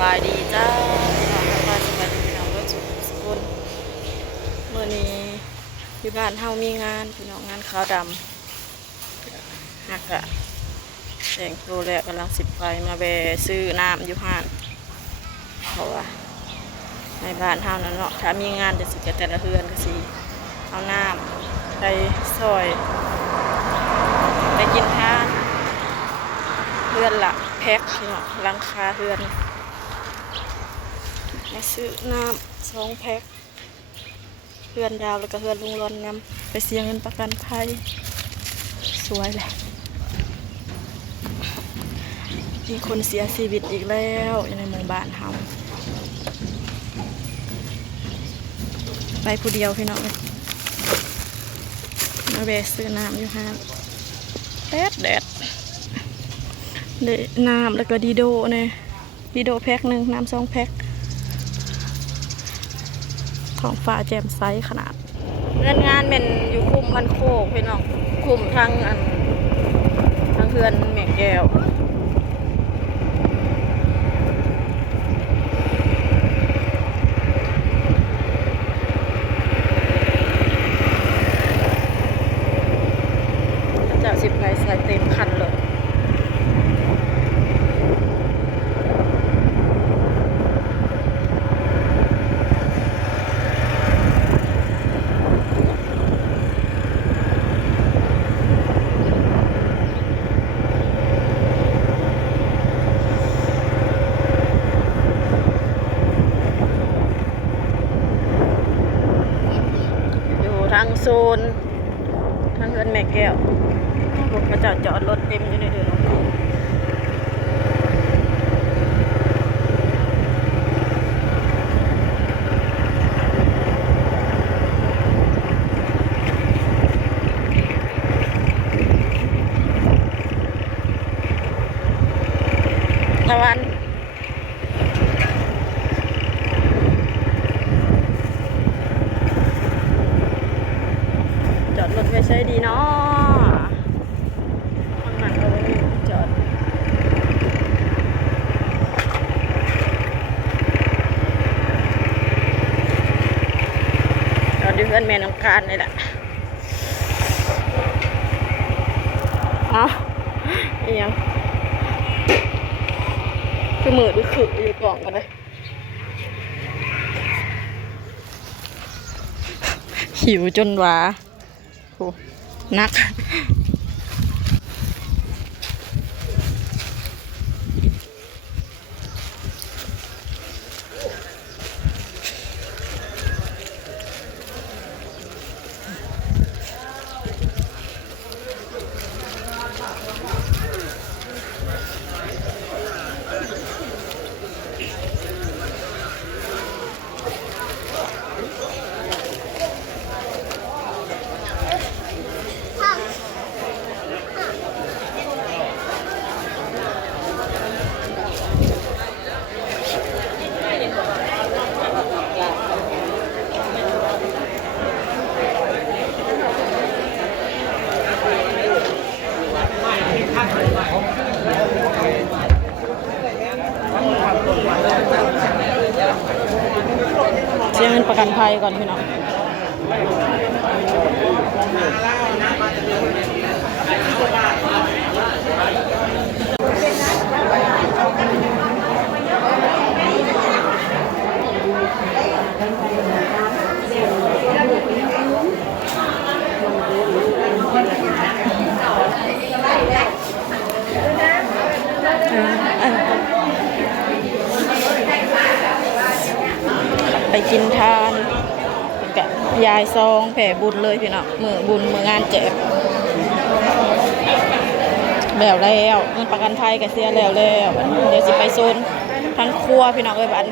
บายดีจ้าสบายดีพี่น้องเพื่อนสุขคนเมื่อนี้ที่บ้านเฮามีงานพี่น้องงานขาวดำหักอะแต่งตัวแล้วกำลังสิบไปมาแบซื้อน้ำอยู่ห้างเพราะว่าในบ้านเฮานั่นเนาะถ้ามีงานจะสิกับแต่ละเฮือนก็สิเอาน้ำไปซอยไปกินทานเฮือนละแพ็คพี่น้องหลังคาเฮือนมาซื้อน้ำ2 แพ็คเฮือนดาวแล้วก็เฮือนลุงรอนนำไปเสียเงินประกันภัยสวยเลยมีคนเสียชีวิตอีกแล้วอยู่ในหมู่บ้านเฮาไปผู้เดียวพี่น้องมาแวะซื้อน้ำอยู่ห้างแดดน้ำแล้วก็ดีโดเนี่ยดีโดแพ็คหนึ่งน้ำ2 แพ็คของฟ้าแจ่มใสขนาดเงินงานเป็นอยู่คุมมันโคกพี่น้องคุมทางเพื่อนแม่แก้วจะสิบไงใส่เต็มคันเลยทางโซนทางเฮือนแม่แก้วพวกเขาจอดรถเต็มอยู่ในเดือนตะวันจอดรถไว้ใช้ดีเนาะข้างหลังก็ไม่มีจอดดูเพื่อนแม่น้ำการเลยแหละเอาอีกยังคือมือดูขึอยู่กล่องกันเลยหิวจนว่าโหนักเสียเงินประกันภัยก่อนพี่น้องไปกินทานกับยายซองแผ่บุญเลยพี่น้องมือบุญมืองานแจกแล้วเงินประกันภัยกับเสียแล้วเดี๋ยวสิไปโซนทั้งครัวพี่น้องบัน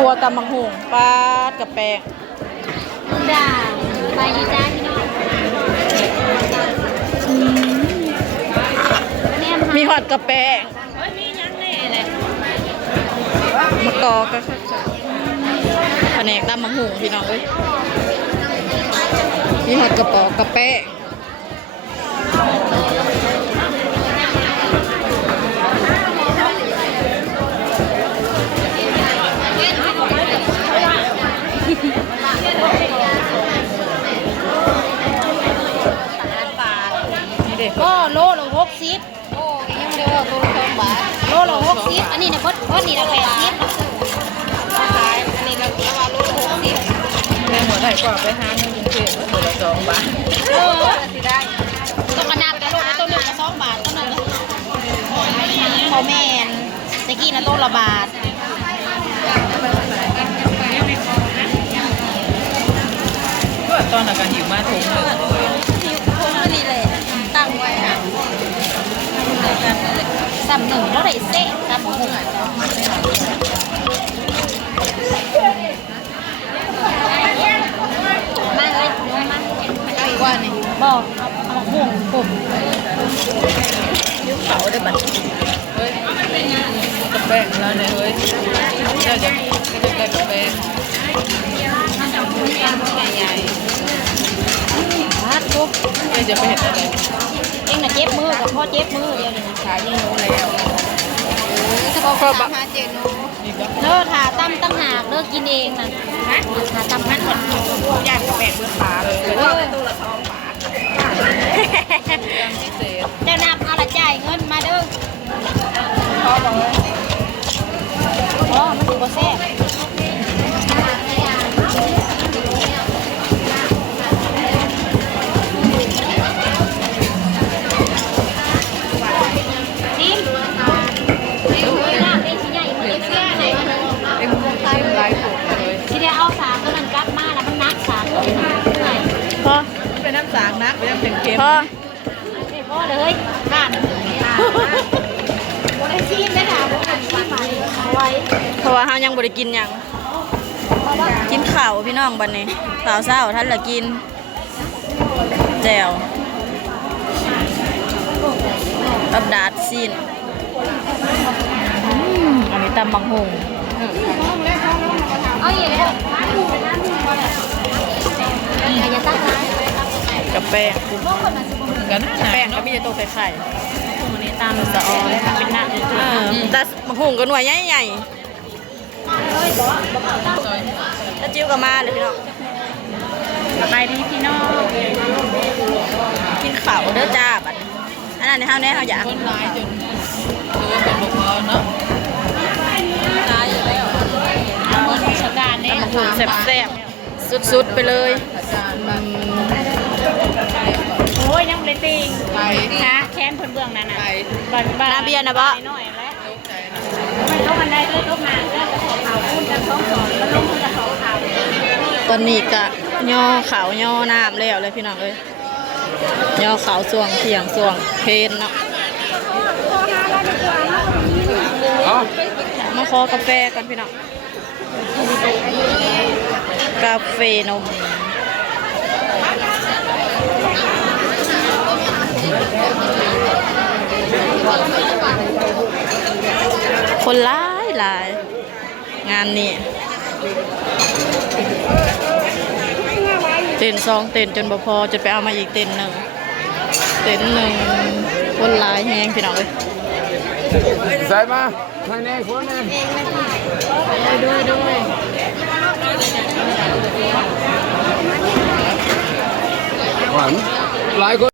ครัวตำบักหุ่งปลากับแป้ง จ้าไปดีจ้าพี่น้องมีหอดกับแป้ง มียังแน่เลย มะกอกก็ค่ะแผนกตำบักหุ่งพี่น้องเอ้ยมีหอดกระป๋อกกับแป้งก็โลละ60โอ้ยังไม่ได้ว่าตัวละ2 บาทโลละ60อันนี้นะเพิ่นนี่ละ80ขายอันนี้เราว่าโลละ60 แม่หัวไหล่กว่าไปหาเงินกรุงเทพหัวละ2 บาท สิได้ต้องกระนับแต่โลละต้นนึงละ2 บาทต้นนึงพอแม่นตะกี้นะต้นละบาท ก็ตอนนั้นก็หิวมาถุงนึง นี่เลยตั้งไว้ค่ะซ้ำหนึ่งแล้วได้เซ่ซ้ำหนึ่งมาเลยมาเอาอีกว่านี่บอกเอาห่วงผม ยิ้วเขาได้บัดเฮ้ยกับแป้งแล้วเนี่ยเฮ้ยเดี๋ยวจะได้กับแป้ง ใหญ่ฮัดปุ๊บ เดี๋ยวจะไปเห็นอะไร เองน่ะเจ็บมือกับพ่อเจ็บมือเดียวนี่ขายยังโน้แล้ว พ่อบัก เลิกทาตั้มตั้งหากเลิกกินเองนะทาตั้มมันหมดยากแปลกเบื้องขาเลยตู้ละ2 บาทเจ้านับเอาละจ่ายเงินมาเด้อพ่อบอกเลยอ๋อมันถือว่าแซ่บซิมทีเดียวเอาสามตัวนั้นกัดมาแล้วมันนักสามตัวเหนื่อย พ่อเป็นน้ำสางนักเป็นน้ำเค็มพ่อ ไม่พอเลยขาดไอ้ซีมได้ถามว่าซีมไหมเอาไว้ เพราะว่าเฮายังบ่ได้กินหยังกินข้าวพี่น้องบัดนี้ข้าวเช้าท่านละกินแจ่วกับดาดซีนอันนี้ตำบักหุ่ง เอาอย่างนี้อย่าตั้งร้าน กับแป้งกันแป้งก็มีแต่ตัวไข่ๆอันนี้ตำสะออนเป็นหน้าแต่บักหุ่งก็หน่วยใหญ่ๆแล้วจิ้วก็มาเลยพี่น้อง สบายดีพี่น้อง กินข้าวเด้อจ้าบัดอันนั้นในเฮาแน่เฮาอยากคนร้ายจนตัวเป็นบ่พอเนาะตายอยู่แล้ว เอาเงินราชการเนี่ย ตำบักหุ่งแซ่บๆสุดๆไปเลย โอ้ยยังไม่ได้ติงไปนะแค้นเพิ่นเบื้องนั้นน่ะบ้าน นาเบียร์นะบ่ น้อยแล้วมันต้องมันได้เลยต้องมาแล้วจะขอข่าวพูดกัน2 2แล้วลงจะขอข่าว ตอนนี้ก็ย่อขาวย่อน้ำแล้วเลยพี่น้องเอ้ยย่อขาวส่วงเที่ยงส่วงเพนเนาะมาขอกาแฟกันพี่น้องกาแฟนมคนหลายงานนี้เต้น2 เต้นจนบ่พอจะไปเอามาอีกเต้นหนึ่งคนหลายแฮงพี่น้องเอ้ย ใส่มาภายในคนนึงด้วยหวานหลายคน